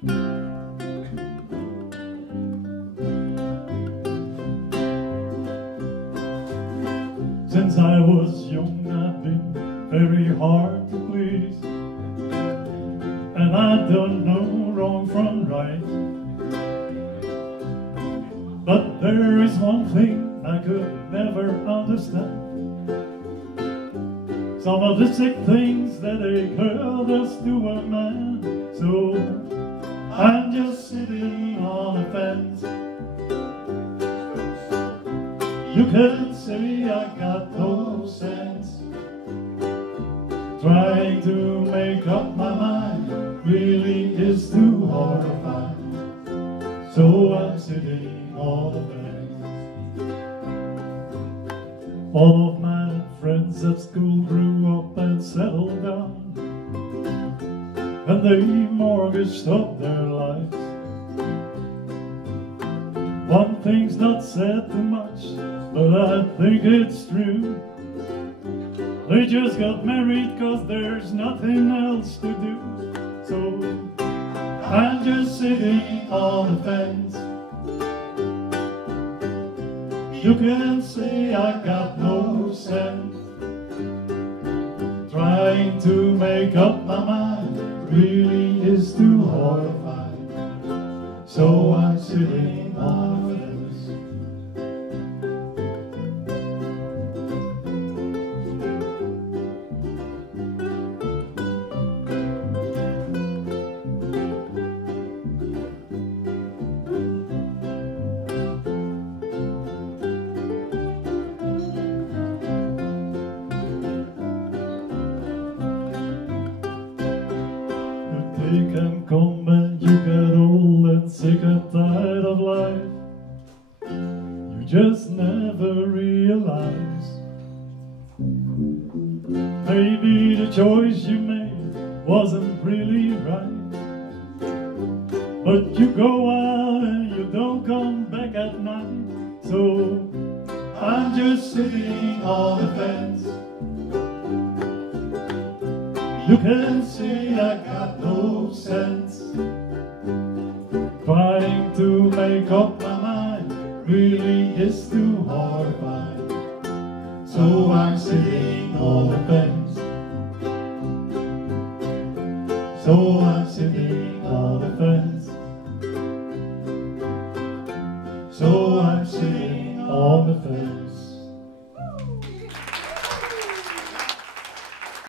Since I was young, I've been very hard to please, and I don't know wrong from right. But there is one thing I could never understand: some of the sick things that a girl does to a man. So I'm just sitting on a fence. You can say I got no sense, trying to make up my mind really is too hard to find. So I'm sitting on the fence. All of my friends at school grew up and settled down, and they mortgaged up their lives. One thing's not said too much, but I think it's true. They just got married 'cause there's nothing else to do. So I'm just sitting on the fence. You can say I got no sense, trying to make up my mind really is too hard to find. So I'm sitting on the fence. They can come and you get old and sick and tired of life. You just never realize maybe the choice you made wasn't really right. But you go out and you don't come back at night. So I'm just sitting on the fence. You can say I got no sense, trying to make up my mind really is too hard to find. So I'm sitting on the fence. So I'm sitting